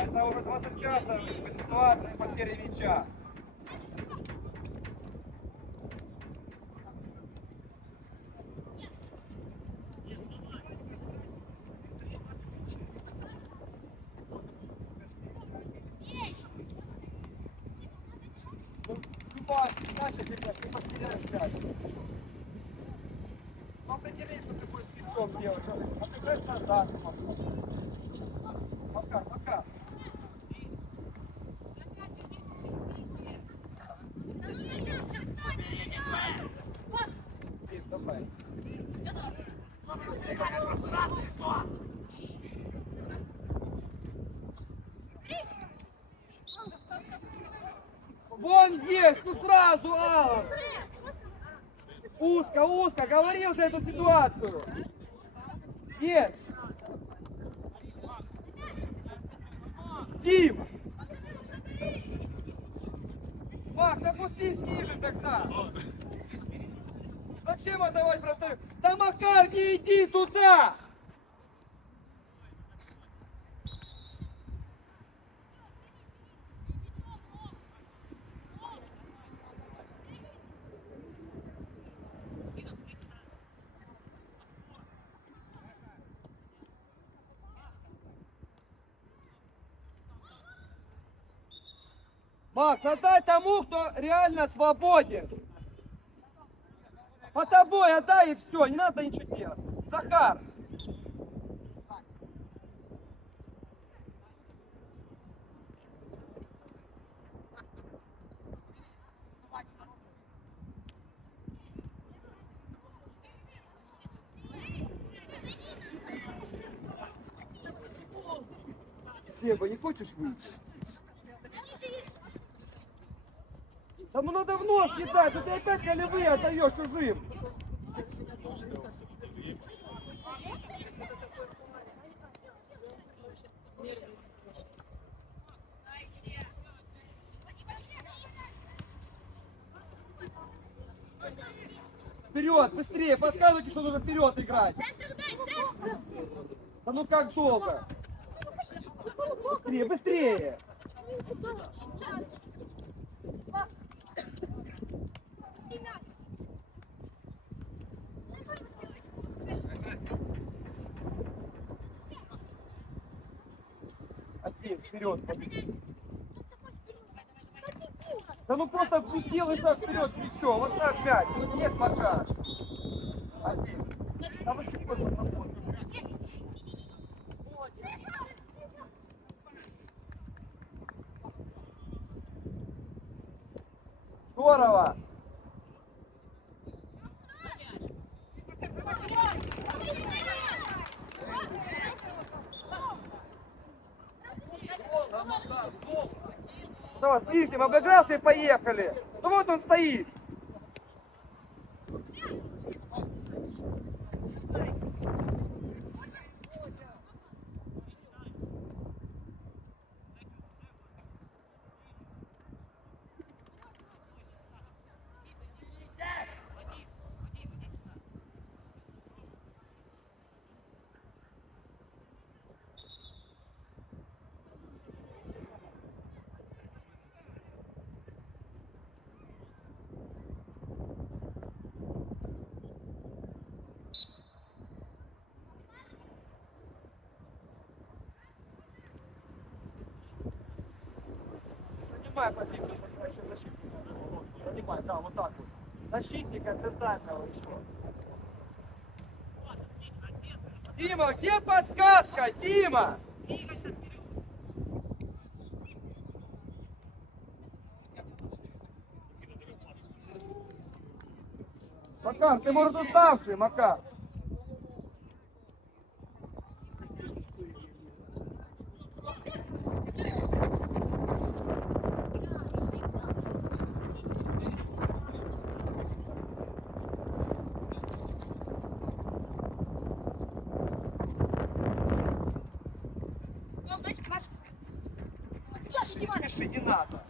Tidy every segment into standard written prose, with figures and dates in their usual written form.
Это уже 25-я ситуация потери мяча. Иначе ты потеряешь мяч. Ну, определись, что ты будешь пинцом делать. А ты бежишь назад. Пока. Давай. Вон есть, ну сразу, Алан. Узко, говорил за эту ситуацию. Есть. Дима. Макс, опустись ниже тогда. Зачем отдавать вратарю? Да, Макар, не иди туда! Макс, отдай тому, кто реально свободен. По тобой отдай и все, не надо ничего делать. Захар. Себа, не хочешь выйти? Да ну надо в нос кидать, ты опять голевые отдаешь чужим. Вперед, быстрее, подсказывайте, что нужно вперед играть. Да ну как долго? Быстрее, быстрее. Один, вперед. Да ну просто пустил и так вперед с мячом. Оставь мяч. Есть Мака. Один. Да вы что такое подходите? Здорово. Давай, с ближним обыгрался и поехали. Ну вот он стоит. Занимай позицию защитника. Занимай, да, вот так вот. Защитника центрального еще. Дима, где подсказка? Дима! Макар, ты, может, уставший, Макар. Спеши, не надо.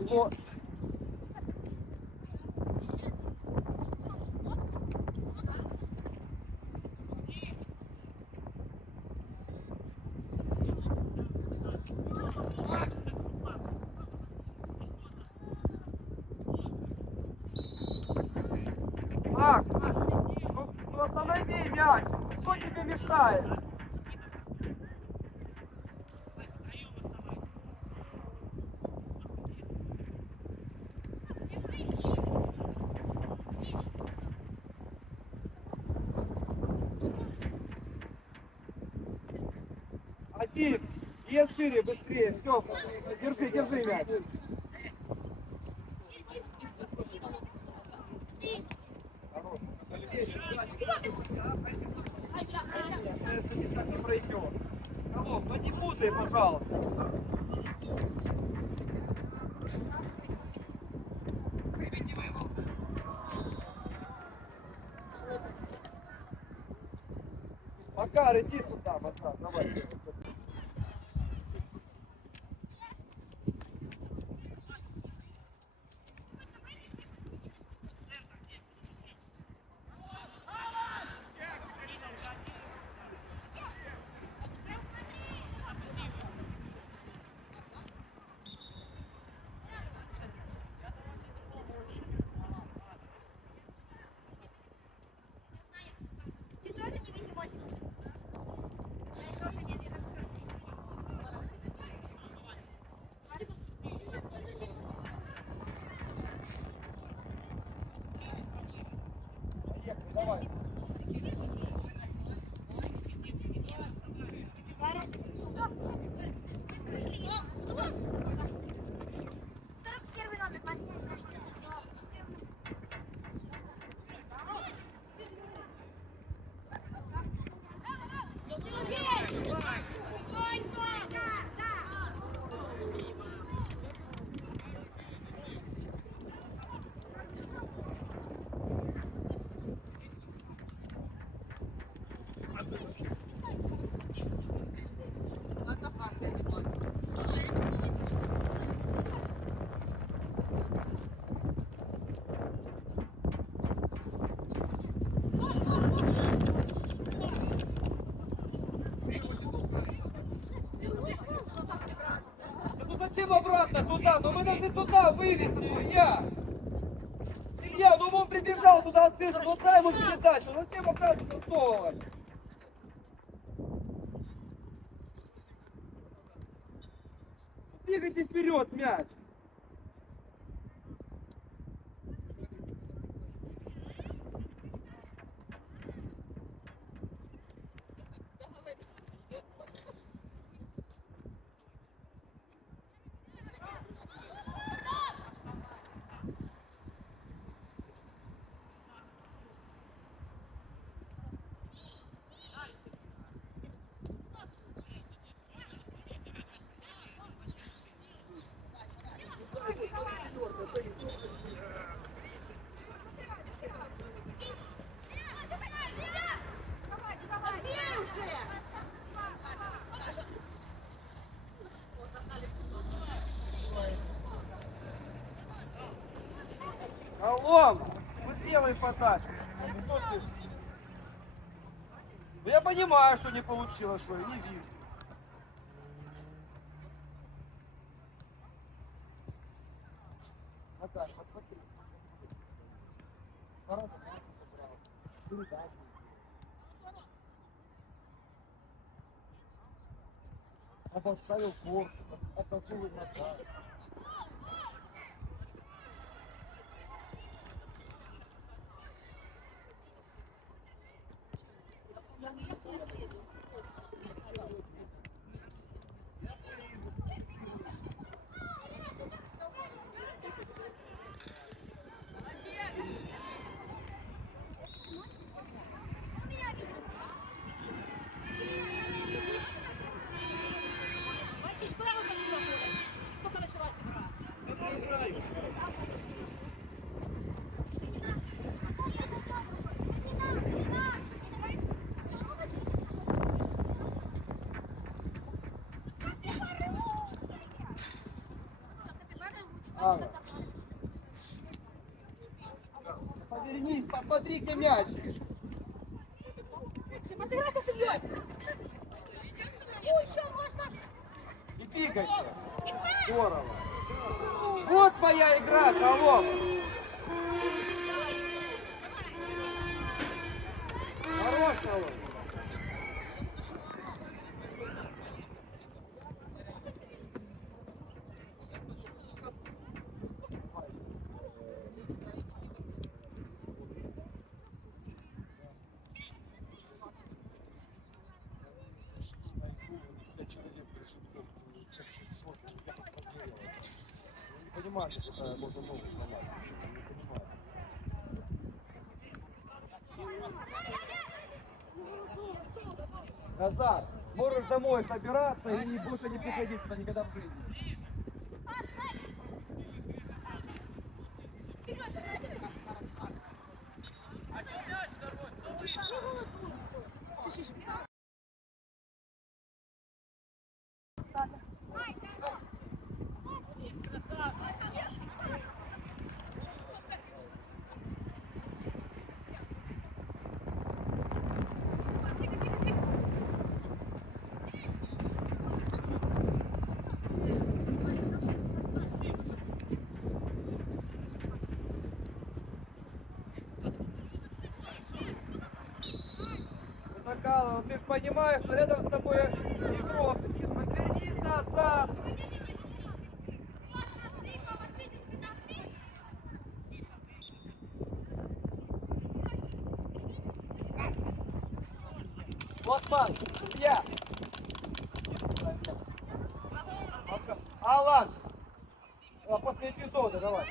Вот. Мак, ну останови мяч. Что тебе мешает? Один, ешь шире, быстрее, все, держи, держи мяч. Это не так не пройдет. Колоб, ну не путай, пожалуйста. Макар, иди сюда, Макар, давай. зачем обратно туда? Ну мы должны туда вылезти, Илья! Илья, ну он прибежал туда открыто, ну дай ему передачу, ну зачем обратно засовывать? Двигайте вперед мяч! Алло, мы сделаем подачу. Что ты? Ну, я понимаю, что не получилось, что я не вижу. Наташа, посмотри. Передачу. Я поставил корпус, отошел и назад. Повернись, посмотри, где мячик. Отыграйся с Ильей! Еще можно! И двигайся. Здорово. Вот твоя игра, Колом. Хорош, Колом. Не понимаю, что можно ногу сломать. Не понимаю. Назад. Можешь домой собираться и больше не приходить сюда никогда в жизни. Слышишь? Накалова, ты ж понимаешь, что рядом с тобой игрок. Развернись назад. Вот пас, я. Алан, после эпизода давай.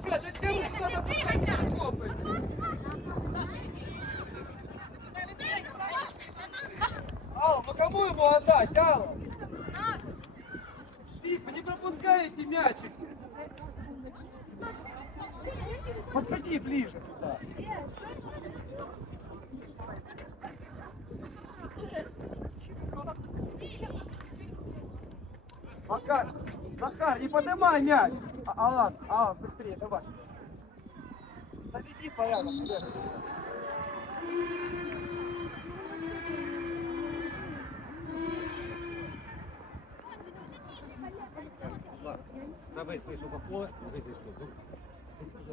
пропускай, зачем вы что-то Двигайся! Алла, ну кому его отдать, Алла? Тихо, не пропускаете мячик. Подходи ближе туда. Захар, не поднимай мяч. Алан, быстрее, давай. Заведи порядок. Давай, вийшов за поле, ви зайшов.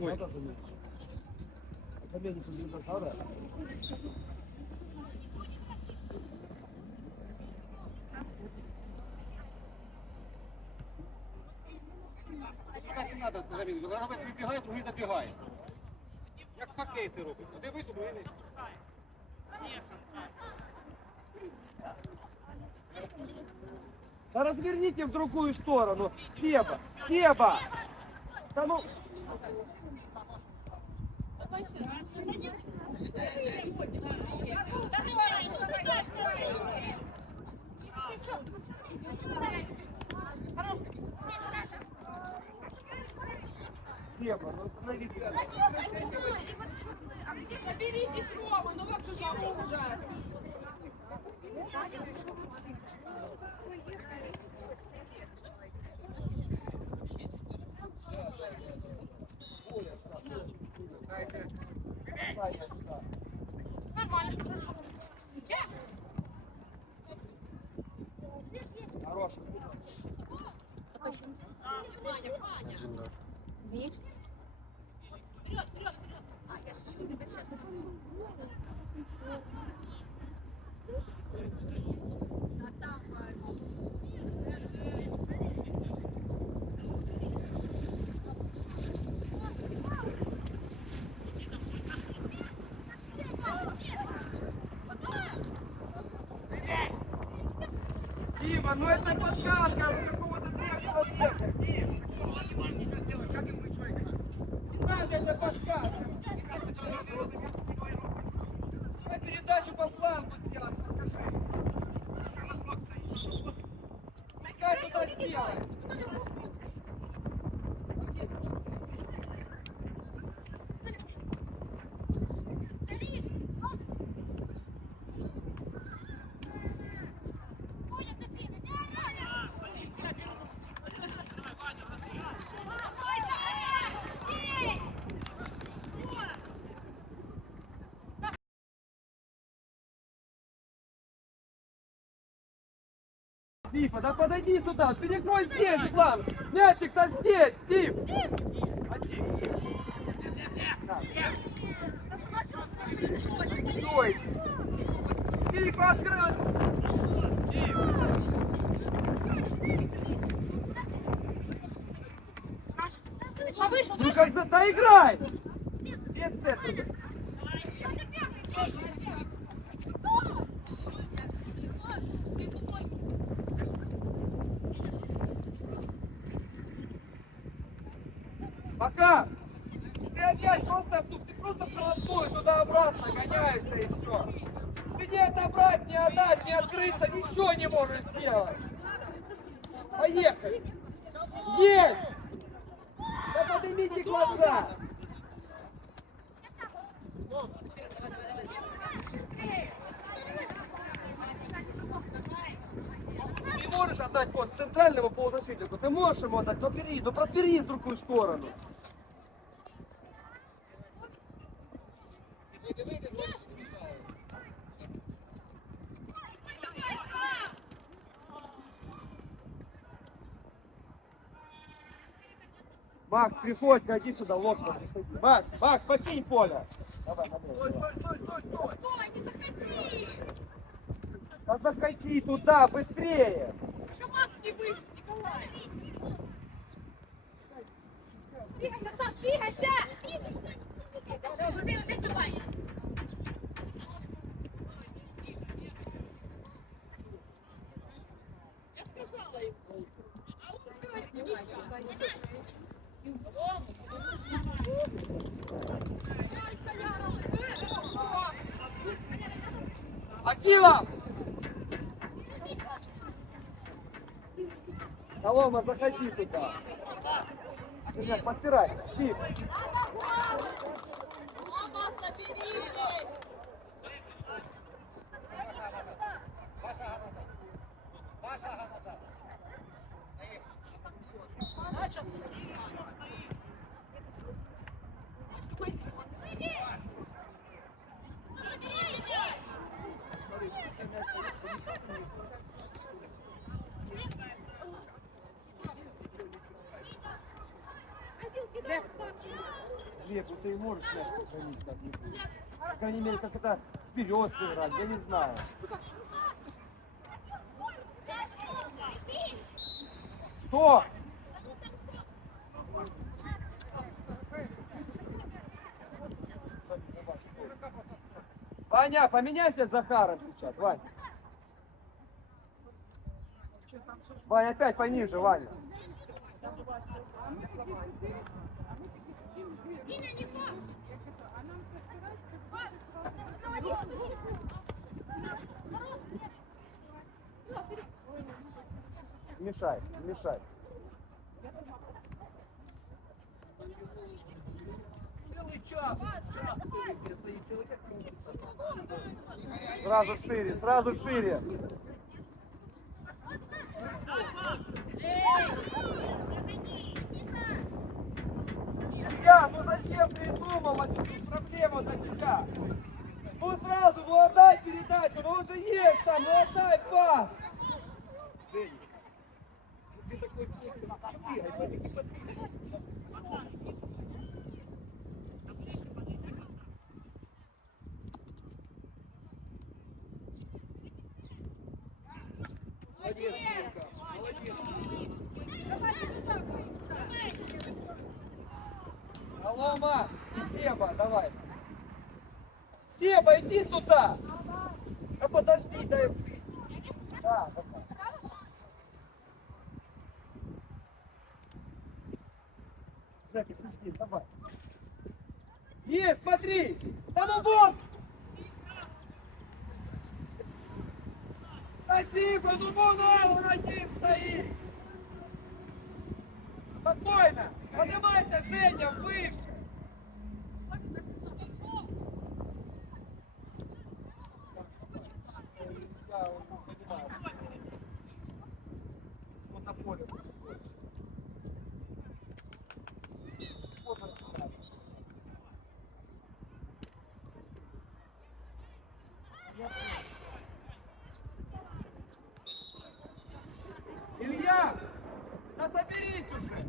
Ой. Замени побежит, правда? Так не треба, гравець вибігає, другий забігає. Як в хокей ти робиш. Один вийшов, другий не. Да разверните в другую сторону. Себа! Себа! Да ну... Себа, ну останови. Заберите Рому, ну как тут ужас. Нормально, хорошо. Хороший. Вик. А, я шучу, это сейчас смотрю. Дима, ну это подсказка у какого-то третьего века. Дим! Надо, это подсказка. Я передачу по флангу сделать, покажи. Пускай туда сделай. Тифа, да подойди сюда, перекрой здесь фланг. Мячик-то здесь, Тиф. Один. Стой. Тиф, открыл. Тиф. А вышел, Ну как доиграй. Без этого. Пока! Ты опять просто в холостую туда-обратно гоняешься и все. Ты не отобрать, не отдать, не открыться, ничего не можешь сделать. Поехали! Есть! Да поднимите глаза! Ты можешь отдать вот центральному полузащитнику, ты можешь ему отдать, но просбери в другую сторону. Макс, приходь, ходи сюда, локоть. Макс, покинь поле. Давай, стой. Стой, не заходи! Да заходи туда, быстрее. Только Макс не вышел, Николай! Двигайся, сам, двигайся! Давай! Я сказала ему. А он говорит, не Кирилл! Колома, заходи туда. Женя, подпирай. Сип. Рома, соберись! Глеб, ну ты можешь мяч сохранить как-нибудь? По крайней мере, как это вперед сыграть, я не знаю. Что? Ваня, поменяйся с Захаром сейчас, Вань. Ваня, опять пониже, Ваня. Мешай, мешай. Целый час. Сразу шире, сразу шире. Илья, ну зачем придумывать проблему за себя? Ну сразу, ну отдай передачу, ну уже есть там, ну отдай пас. Женя, ты такой бегай, побеги, подвигай. Молодец, Димка, молодец. Алома и Себа, давай. Себа, иди сюда. Да подожди, дай. Да, давай. Жека, ты здесь, давай. Есть, смотри. Да ну вон. Спасибо, ну вон он один стоит. Спокойно. Поднимайся, Женя, выше. Я он не понимаю. Вот на поле. Вот он сюда. Илья, да соберись уже.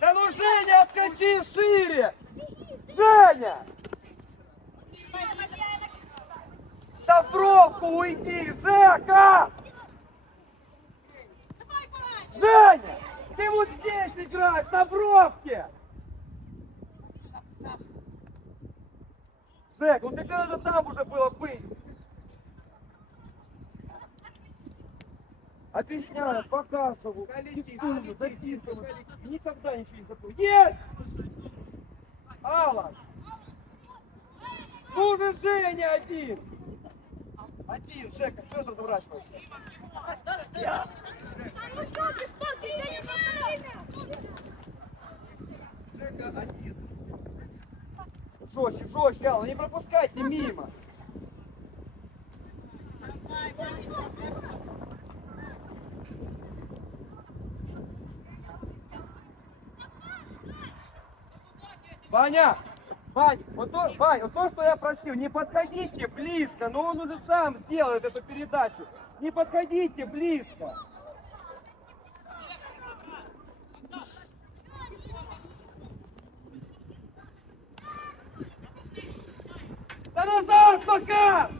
Да ну, Женя, откачи шире! Женя! Да в бровку уйди, Жека! Женя! Ты вот здесь играешь, на бровке! Жек, ну тебе надо там уже было быть! Объясняю, показываю, диктую, записываю. Никогда ничего не забыл. Есть! Алла! Ну же Женя один! Один, Жека, Федор заворачивался. Жека один. Жестче, жестче, Алла, не пропускайте мимо. Ваня! Вань, Вань, вот то, что я просил, не подходите близко, но он уже сам сделает эту передачу. Не подходите близко. Да назад пока!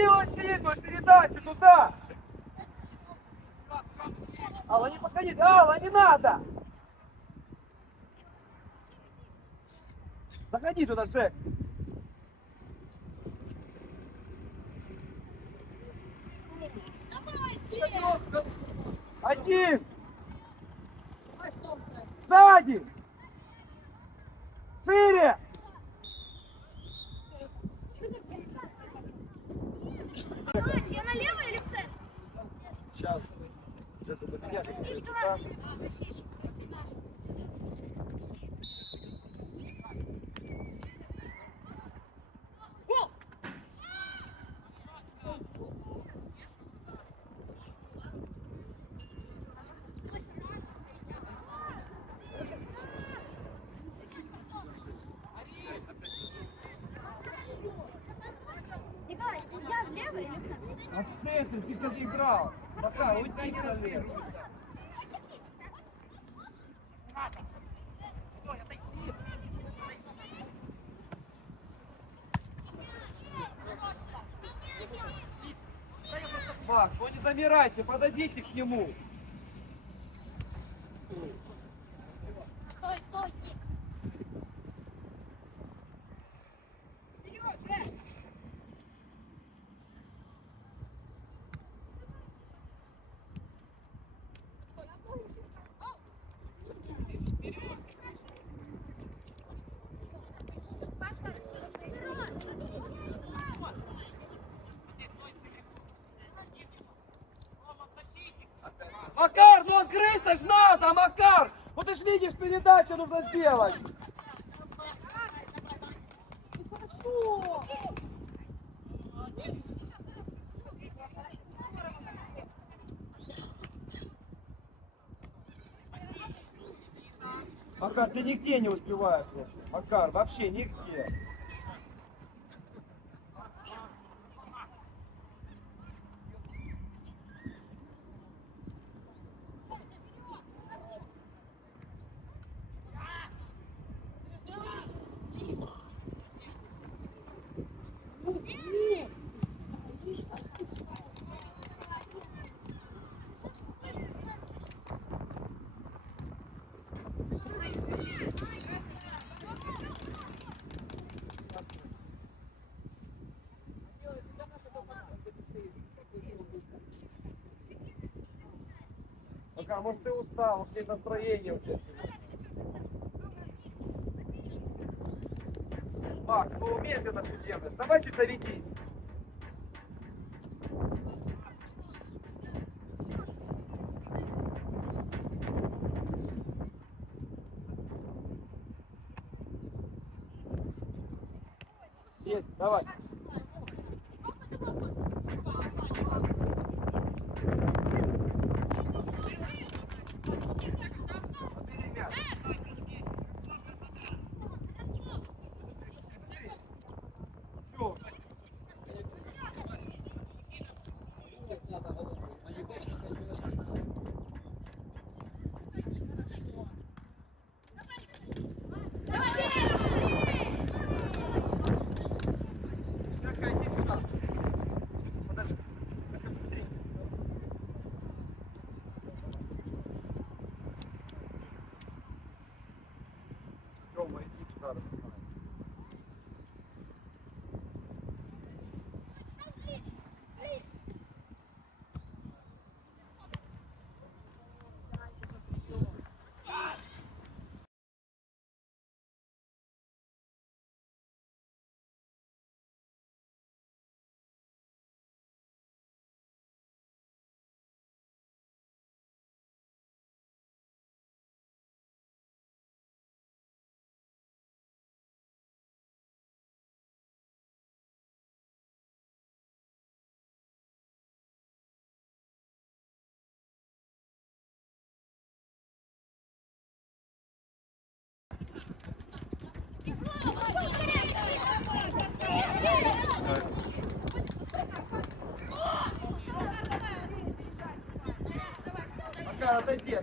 Сделай сильную передачу туда. Алла, не подходи. Алла, не надо. Заходи туда, Джек. Давайте! Один. Ой, солнце! Сзади. Шире. Я налево или в центр? Сейчас. Джеку поменять. Николай, я влево или в центр? А в центре ты как играл. Пока, уйди налево. Макс, ну не замирайте, подойдите к нему. Стой, стой, Ник. Вперед, Жень! Макар, ну открыться ж надо, Макар! Вот ты ж видишь, передачу нужно сделать. Хорошо! Макар, ты нигде не успеваешь просто. Макар, вообще нигде. Макар, может ты устал, может нет настроения у тебя сегодня. Макс, ну медленно все делаешь. Давайте заведись. Есть, давай. Отбери мяч. Всё. Жека, иди сюда. Подожди. Жека, быстрее. Тёма, иди туда, раскрывай. Макар, отойди.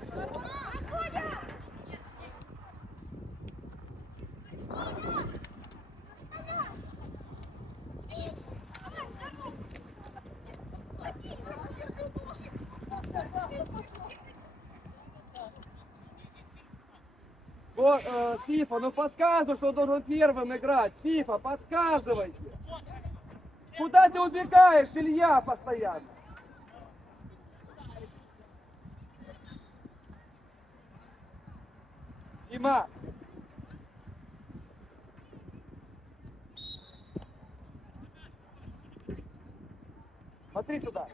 Сифа, ну подсказывай, что он должен первым играть. Сифа, подсказывайте. Куда ты убегаешь, Илья, постоянно? Дима. Смотри сюда.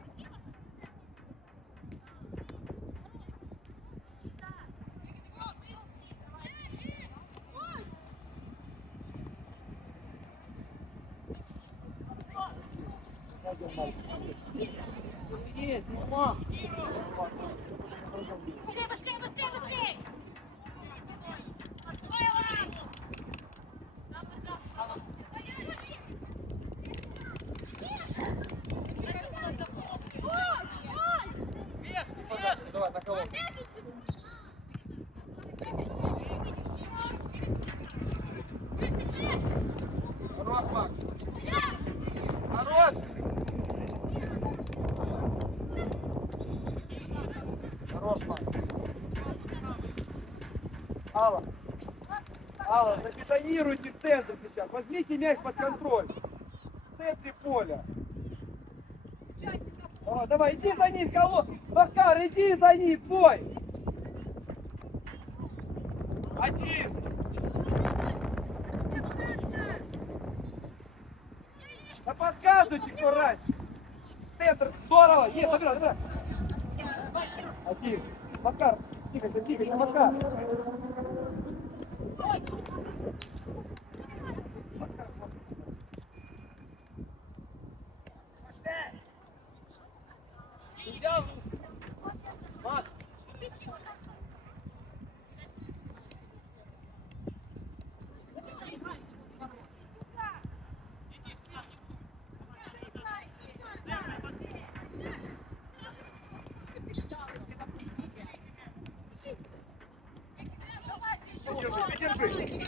Есть, мама. Давай, на кого? Хорош, Макс. Хорош. Хорош, Макс. Алла, забетонируйте центр сейчас. Возьмите мяч под контроль. В центре поля. Давай, давай, иди за ним, Макар, иди за ним, твой. Один. Да подсказывайте, кто раньше. Центр, здорово, есть, забирай, забирай. Один. Макар, тихо, Макар. Держи.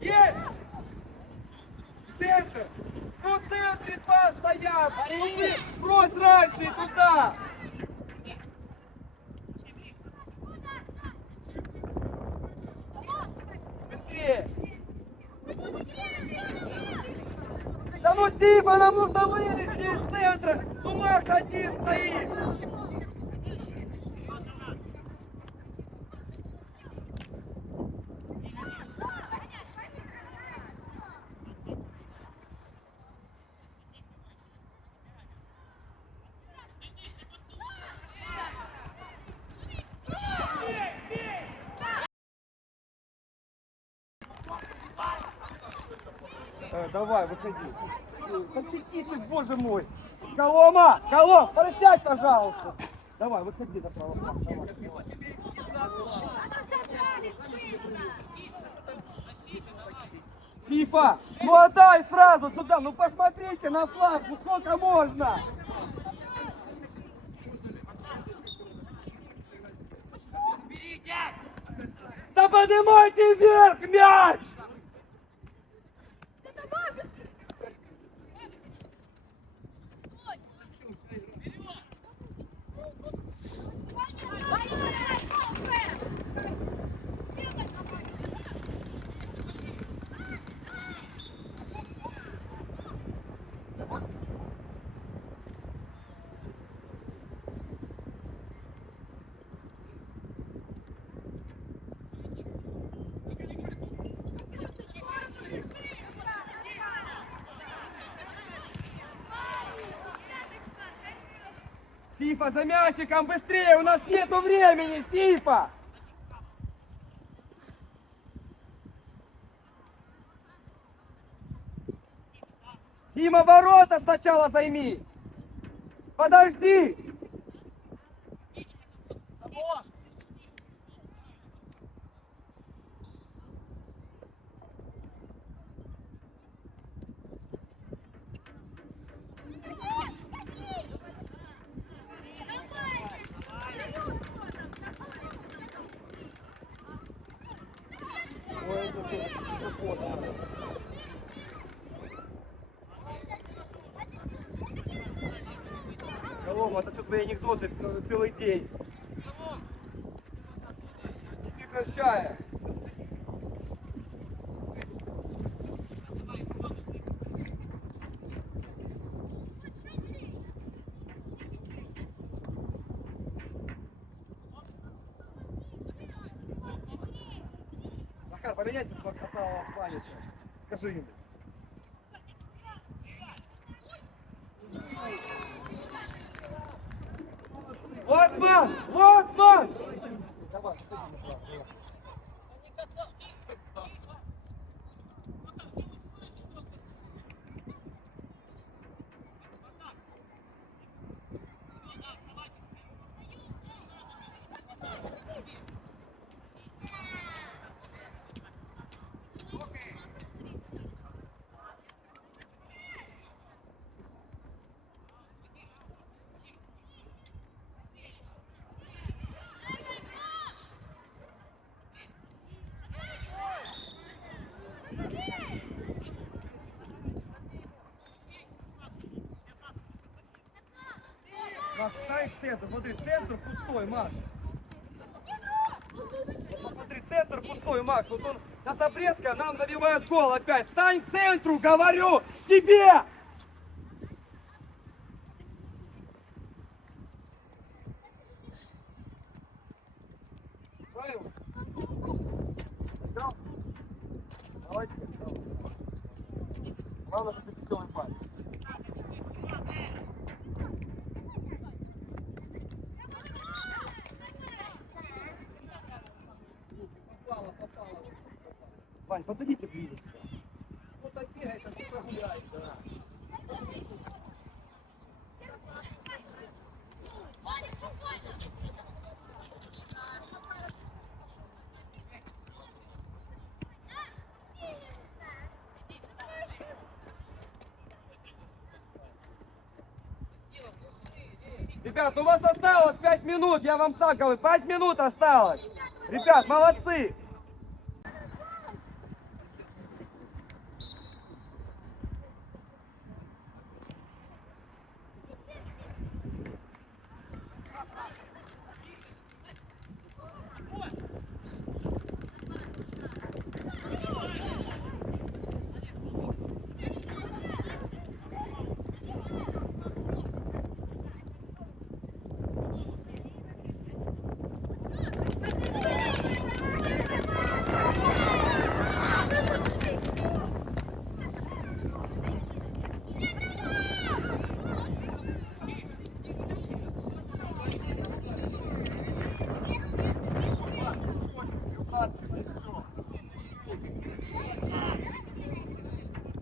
Есть! Центр! Ну, в центре два стоят! Брось раньше и туда! Быстрее! Да ну, Сифа, нам нужно вылезти из центра! Ну, Макс один стоит! Давай, выходи. Посеки ты, боже мой. Колома, присядь, пожалуйста. Давай, выходи на правый фланг. Давай. Сифа, ну отдай сразу сюда, ну посмотрите на фланг, ну сколько можно? Да поднимайте вверх мяч! Сифа, за мячиком быстрее, у нас нету времени, Сифа! Дима, ворота сначала займи! Подожди! свои анекдоты целый день. Не прекращая. Захар, поменяйте с Красавого с Паничем. Скажи ему. Лоцман! Лоцман! Давай, что ты не прав, давай. Макс, дай в центр, смотри, центр пустой, Макс. Посмотри, центр пустой, Макс. Вот он нас обрезка, нам забивают гол опять. Стань к центру, говорю, тебе! Правильно? Да? Давайте, давай. Главное, чтобы ты пятёвый палец. Попало. Вань, подойдите ближе. Ну так бегай, так и прогуляй, да. Ребят, у вас осталось 5 минут, я вам так говорю, 5 минут осталось. Ребят, молодцы.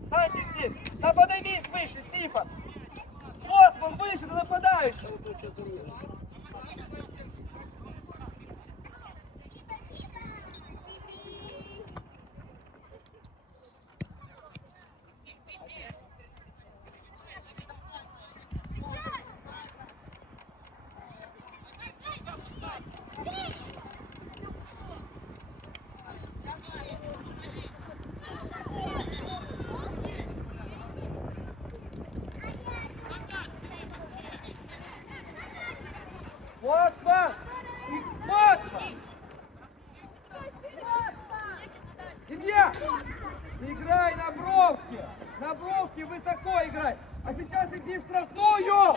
Станьте здесь! Да поднимись выше, Сифа! Вот он выше, ты нападающий! Лоцман! Лоцман! Илья! Играй на бровке! На бровке высоко играй! А сейчас иди в штрафную!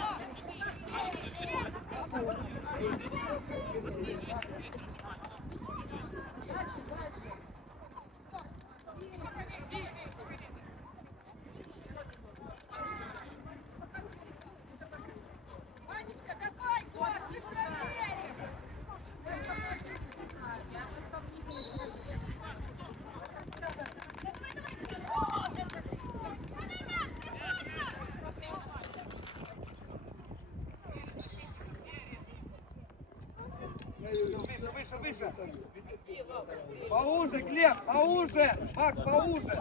Выше, выше, выше. Поуже, Глеб, поуже. Макс, поуже.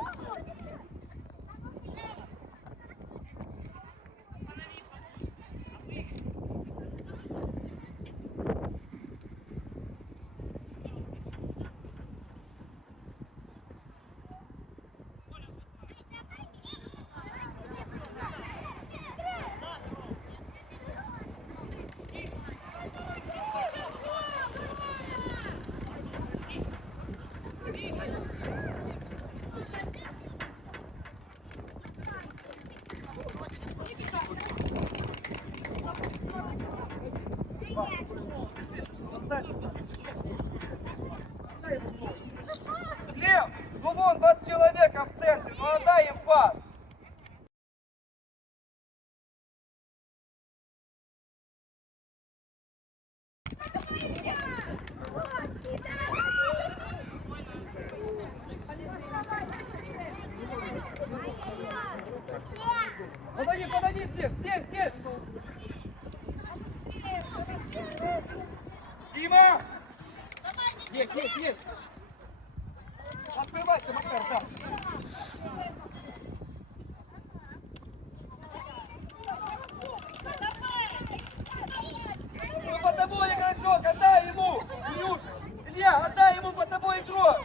Есть. Открывайся, Макар, да. Ну, по тобой игрок, отдай ему! Илюша! Илья, отдай ему по тобой игрок!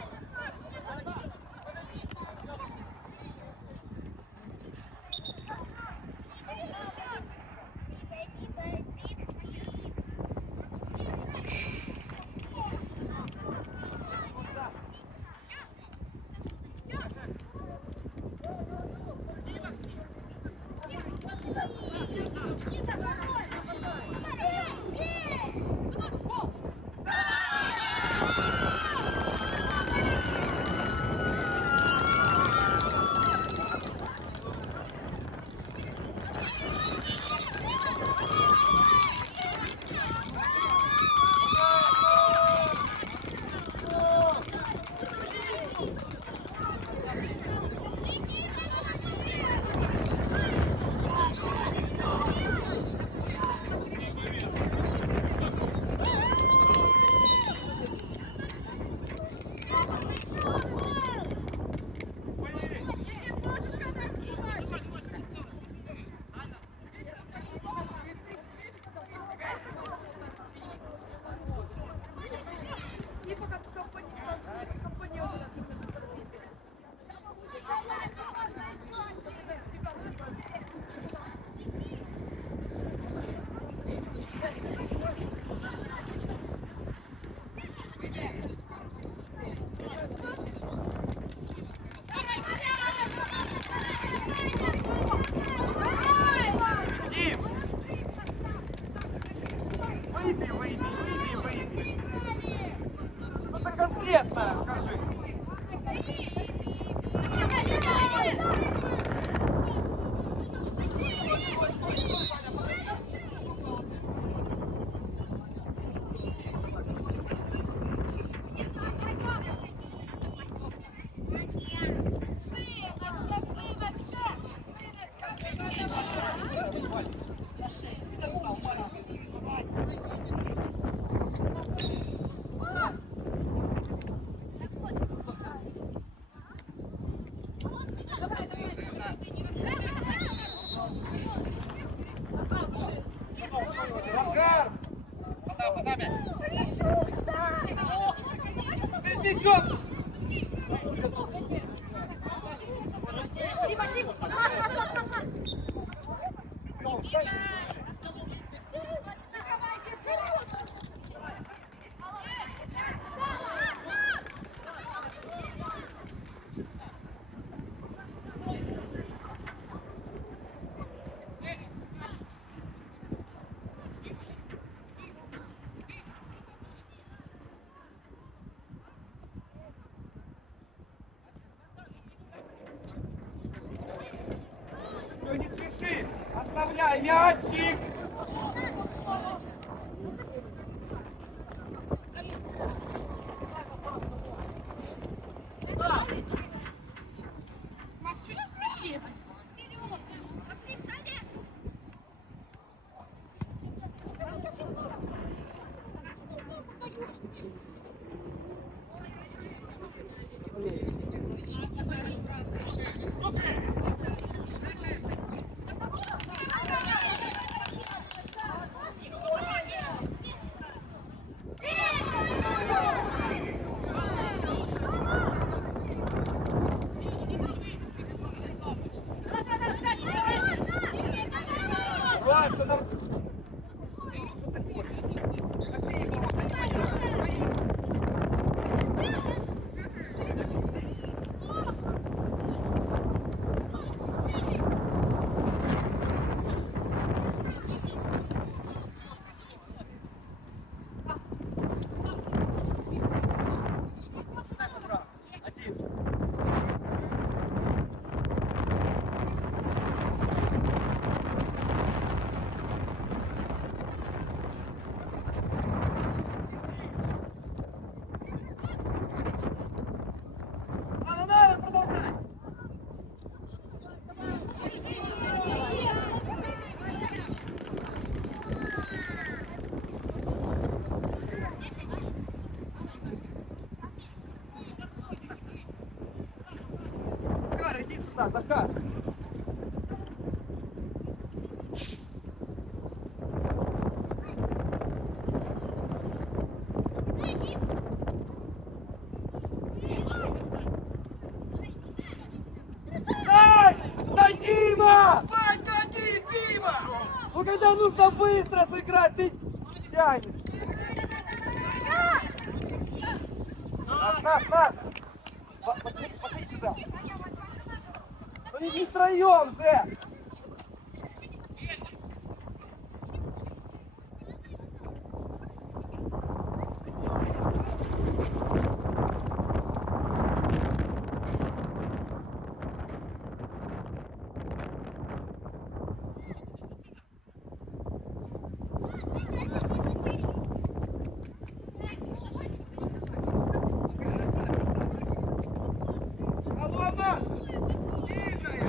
Дим! Выбей. Что-то конкретное скажи. Макар! Ты мячом! Все, не спеши! Оставляй мячик! Макс, чуть тащи. Вперед! Максим, сзади! Давай, что там? Что ты хочешь? Какие ворота? Свои. сюда, Захар. Ай! Да Дима! Погоди, Дима! Ну когда нужно быстро сыграть, ты тянешь. Нас! Подходи сюда. Ну иди втроем же! Алона! Сильная!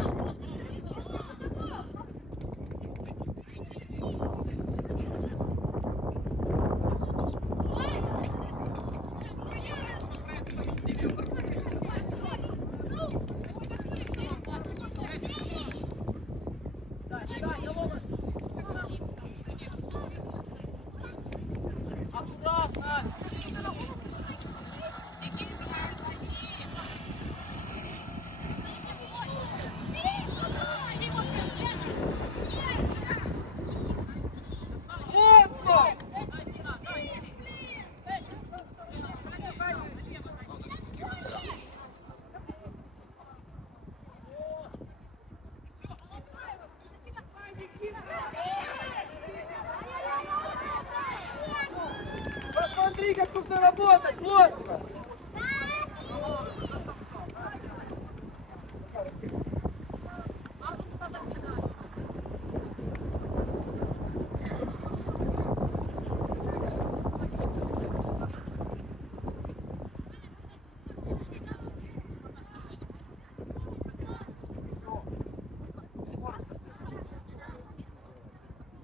Аккуратно! Вот он! Посмотри, как нужно работать, Лоцман!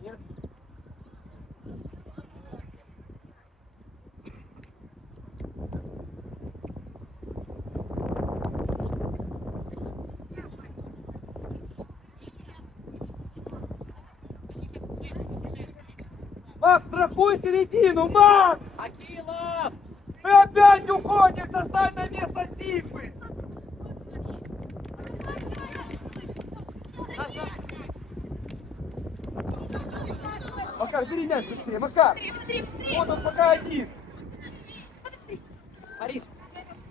Нет? Макс, страхуй середину, Макс! Акилов! Ты опять уходишь, достань на место Тифы! Макар, бери мяч быстрее, Макар! Быстрее! Вот он пока один! Борис!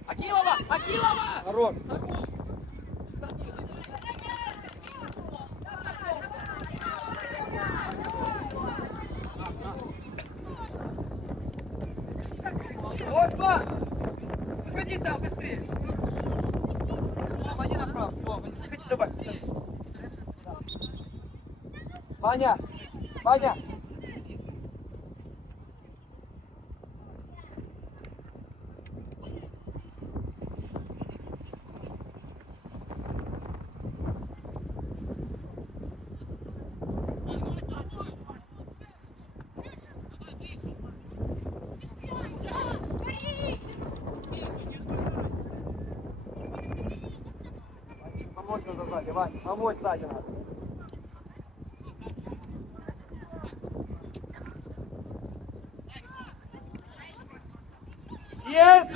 Акилова! Акилова! Хорош! Вот, Макс! Заходи там быстрее! Ваня направо, Ваня, заходи, давай! Ваня! Ваня! Помочь надо сзади, Ваня, помочь сзади надо. Есть!